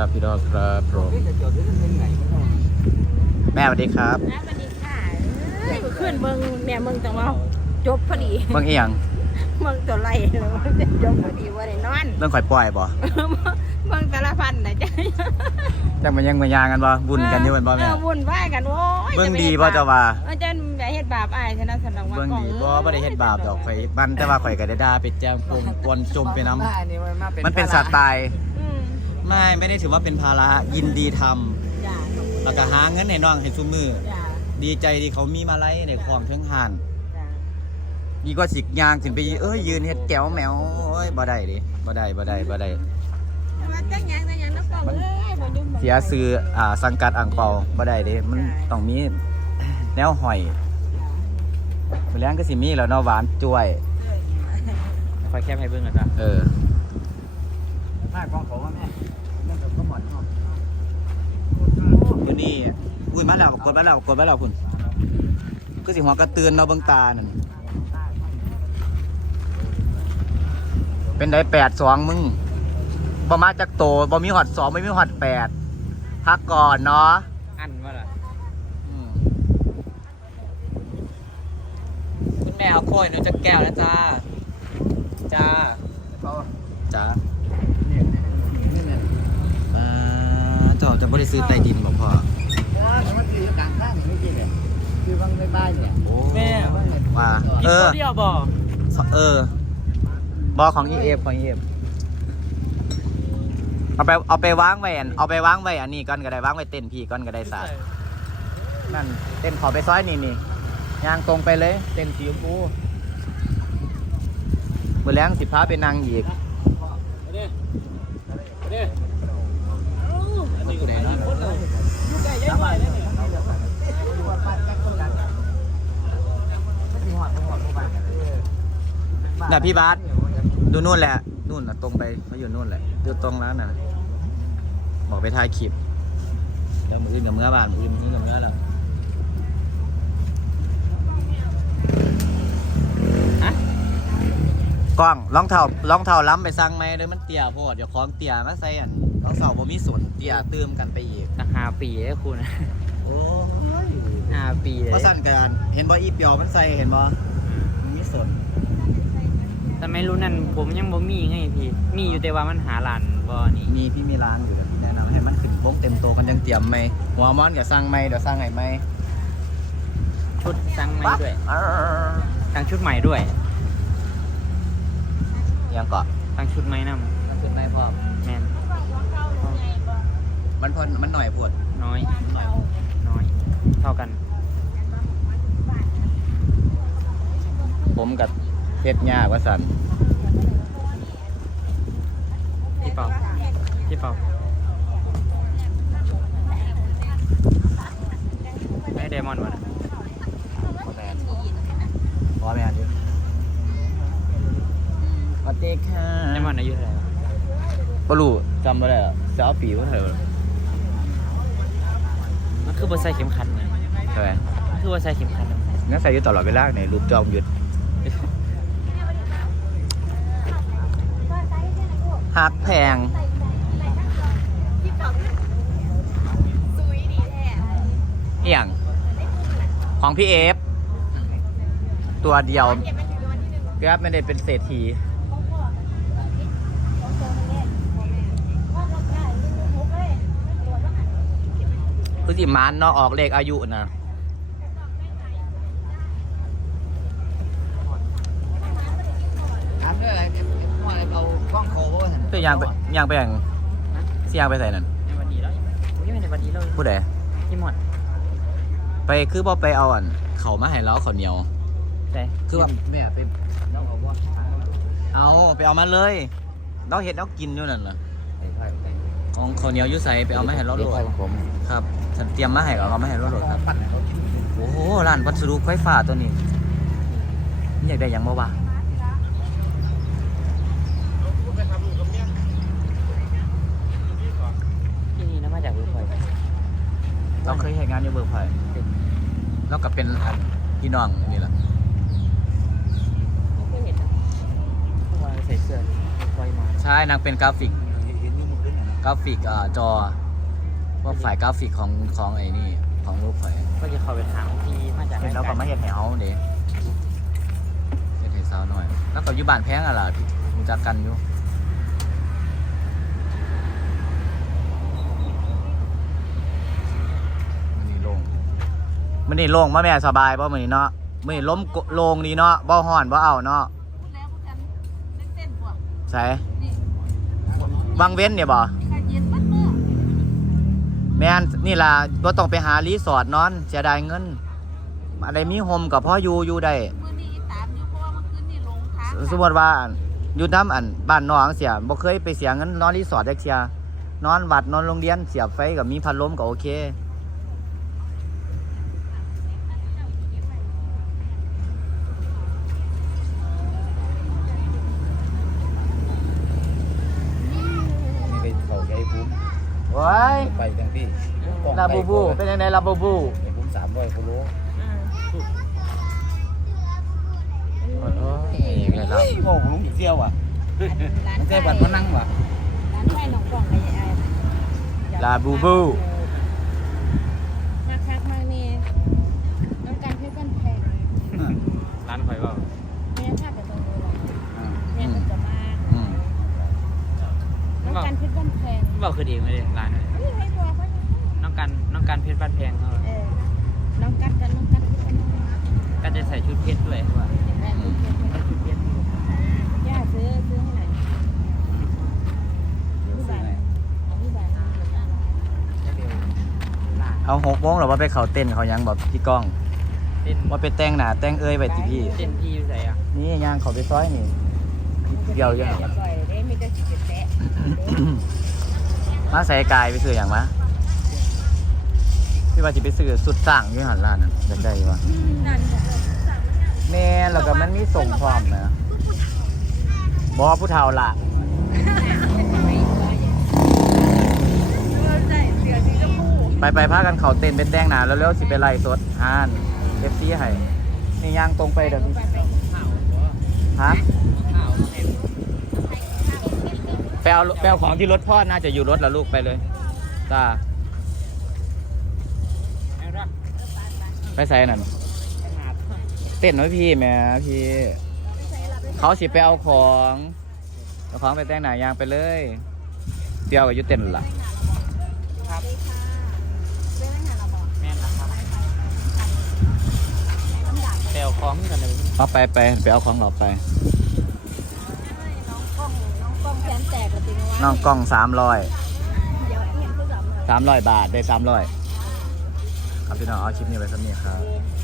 ครับพี่น้องครับผมแม่สวัสดีครับนะสวัสดีค่ะเอ้ยขึ้นเมืองแม่เมืองแต่ว่าจบพอดีเบิ่งอีหยังเมืองตัวไรเมืองจะจบพอดีว่าได้นอนเรื่องข่อยปล่อยบ่เมืองแต่ละพันนะจ๊ะจังมันยังมายางกันบ่บุญกันอยู่แม่นบ่เอแม่อวุ่นวายกันโว้ยเบิ่งดีบ่เจ้าว่าเออจะอย่าเฮ็ดบาปอายฉะนั้นสนองว่าเบิ่งก่อนดีบ่บ่ได้เฮ็ดบาปดอกข่อยบันแต่ว่าข่อยก็ได้ด่าไปแจ้งปมปนจมไปน้ำมันเป็นสัตว์ตายอืม ไม่ไม่ได้ถือว่าเป็นภาระยินดีทำจ้าแล้วก็หาเงินให้น้องให้ซุมือ จ้าดีใจที่เขามีมาไล่ในของเทิงหานจ้าดีกว่าสิกยางขึ้นไปเอ้ยยืนเฮ็ดแก้วแมวเอ้ยบ่ได้ดิบ่ได้บ่ได้บ่ได้ มาจังหยังจังหยังนักเป่าเอ้ยบ่ยุ่งบ่เสียซื้ออ่าสังกัดอ่างเปาบ่ได้เดิมันต้องมีแนวหอยมื้อแรงก็สิมีแล้วเนาะหวานจ้วย คอยแคบให้เบิ่งนะจ๊ะเออ มากกองเขาว่าแม่แม่ก็หมอนห้อง อยู่นี่ อุ้ยมาแล้วกดมาแล้วกดมาแล้วพุ่นคือสิหัวกระเตือนเนาเบิ่งตานั่นเป็นได้82มึงบ่มาจากโตบ่มีฮอด2บ่มีฮอด8พักก่อนเนาะอันว่าล่ะคุณแม่เอาโค้ยหนูจะแก้วนะจ้า จ้าจ้าอ่าเจ้าจะบริซื้อใต้ดินบอกพ่อางข้างนี่จริงเลยคือบางในบ้านเนี่ยโอ้แม่ว่าเออเดียวบ่เออ บอของ EF ของ EF เอาไปเอาไปวางไว้อันเอาไปวางไว้อันนี้ก่อนก็ได้วางไว้เต้นพี่ก่อนก็ได้สานั่นเต้นขอไปซ้อยนี่นี่ย่างตรงไปเลย เต้นสีชมพูมือแรงสิพาไปนางอีก น่ะพี่บาสดูนู่นแหละ นู่นน่ะตรงไปเขาอยู่นู่นแหละดูตรงแล้วน่ะบอกไปถ่ายคลิปแล้วมืออื่นกับเมื่อบานมืออื่นมือกับเมื่อแล้วฮะกล้องรองเท้ารองเท้าล้ำไปสั่งไหมเลยมันเตี้ยโพดเดี๋ยวของเตี้ยมาใส่อันรองเท้าบ่มีส่วนเตี้ยเติมกันไปอีกตั้งห้าปีเลยคุณโอ้ยห้าปีเลยเพราะสั่นกันเห็นบ่อีเปียวมันใส่เห็นบ่มันมีส่วน แต่ไม่รู้นั่นผมยังบ่มีไงพี่ มีอยู่แต่ว่ามันหาร้านบ่นี่มีพี่มีร้านอยู่เดี๋ยวพี่แนะนำให้มันขึ้นโป๊กเต็มตัวกันยังเตรียมไหมหัวมอนกับสั่งไหมเดี๋ยวสั่งไงไหมชุดสั่งใหม่ด้วยเออสั่งชุดใหม่ด้วยยังเกาะสั่งชุดใหม่นำมันขึ้นไหมพ่อแม่นมันพอมันหน่อยปวดน้อย น้อย เท่ากัน ผมกับ เพชรยากว่าสันพี่เปาพี่เปาไม่ไดมอนด์วะนะแมนพอแมนอยู่สวัสดีค่ะไดมอนด์อายุเท่าไหร่วะปรู้จำไม่ได้อะสาวปีว่าเท่าไหร่มันคือบ่ใส่เข็มขัดเลยใช่ไหมมันคือบ่ใส่เข็มขัดเลยงั้นใส่อยู่ตลอดเวลาในรูปจอมหยุดักแพง เอียง ของพี่เอฟ ตัวเดียวพี่ครับไม่ได้เป็นเศรษฐีคือสิมานเนาะออกเลขอายุนะ ถามด้วยอะไรว่าเอากล้องโค เวอร์ไปยางไปยางไปอย่างสิยางไปใส่นั่นในวันนี้แล้วผมยังไม่ในวันนี้เลยผู้ใดพี่หมดไปคือบ่ไปเอาอันเขามาให้เราเขาวเหนียวแต่คือแบบแม่เป็นน้องเอาว่าเอาไปเอามาเลยเราเห็ดเรากินอยู่นั่นล่ะไอ้ไผ่ไผ่ของเขาวเหนียวอยุ่ใส่ไปเอามาให้เราโหลดของผมครับฉันเตรียมมาให้เราเอามาให้เราโหลดครับปั่นเขากินโอ้โหร้านวัสดุไฟฟ้าตัวนี้นี่อยากได้หยังบ่วะ ที่นี่นะมาจากเวิร์กพอยต์ เราเคยเห็นงานอยู่เบิร์กไผ่แล้วก็เป็นอันพี่น้องนี่แหละไม่เห็นนะเพราะว่าใส่เสื้อเวิร์กพอยต์มาใช่นางเป็นกราฟิกเห็นนี่มันขึ้นนะกราฟิกอ่าจอพวกฝ่ายกราฟิกของของไอ้นี่ของรูปไฟก็จะเข้าไปถามพี่มาจากเห็นแล้วก็มาเห็นแถวเด็เห็นให้สาวหน่อย แล้วก็อยู่บ้านแพงอะล่ะที่รู้จักกันอยู่มันนี่โล่ง มันนี่โล่งมาแม่สบายป่ะมันนี่เนาะมันนี่ล้มโล่งดีเนาะบ่ห่อนบ่เอาเนาะแล้วกันเนๆพวกใส่วังเว้นเนี่ยบ่แม่นนี่ล่ะบ่ต้องไปหารีสอร์ทนอนเสียดายเงินอะไรมีโฮมกับพ่ออยู่อยู่ได้สมมติว่าอยู่น้ำอันบ้านนองเสียบ่เคยไปเสียเงินนอนรีสอร์ทจักเทียนอนวัดนอนโรงเรียนเสียบไฟกับมีพัดลมก็โอเค ไปเขาใจคุ้ม ว้ายไปจังพี่ลาบูบู เป็นยังไงลาบูบูไอ้คุ้มสามร้อยกิโลโอ้ยไงล่ะโอ้ผมอีกเที่ยวอะร้านมันไฟแค่บัตรมานั่งว่ะร้านไฟหนองกล่องไอ้ไอ้ลาบูบู มาคักมากนี่น้ำการเพชรบ้านแพง ร้านข่อยเปล่า แม่ภาพแต่ตรงนี้แหละ อ่า แม่ก็จะมา อืม น้ำการเพชรบ้าน แพงบอกคือดีไม่ได้ร้านเลยนี่ให้บอกว่าน้องกันน้องกันเพชรบ้านแพงเขาเออน้องกัดกันน้องกัดเพชรบ้านแพงก็จะใส่ชุดเพชรด้วยว่าแม่ลูกเพชรใส่ชุดเพชรย่าซื้อซื้อให้หน่อยที่บ้านที่บ้านเอาหกโมงหรอว่าไปเขาเต้นเขายังบอกพี่ก้องเต้นว่าไปแต่งหน้าแต่งเอ้ยไปติพี่เต้นพี่อยู่ไหนอะนี่ย่างเขาไปซอยนี่เดียวยังปล่อยได้ มาใส่กายไปซื้ออย่างมะพี่ว่าจะไปซื้อสุดสั่งที่หันร้านนั้นจะได้ปะแม่นแล้วก็มันมีส่งพร้อมนะบอผู้เฒ่าละไปไปพากันเขาเต้นเป็นแต่งหนาแล้วเร็วสิไปไล่สดฮานเอฟซีให้นี่ย่างตรงไปเดี๋ยวฮะ ไปเอาไปเอาของที่รถพ่อน่าจะอยู่รถแล้วลูกไปเลยจ้าไปใส่นั่นเต้นไว้พี่แหม่พี่เขาสิไปเอาของเอาของไปแต่งหนายางไปเลยเดียวกับยุเต้นล่ะครับแม่นนะครับแต่เอาของกันเลยเอาไปไปไปเอาของเราไป แขนแตกกระติงว่าน้องกล้องสามร้อยเดี๋ยวเห็นผู้สามเลยสามร้อยบาทได้สามร้อยครับพี่น้องเอาคลิปนี้ไว้สักนี้ครับ เ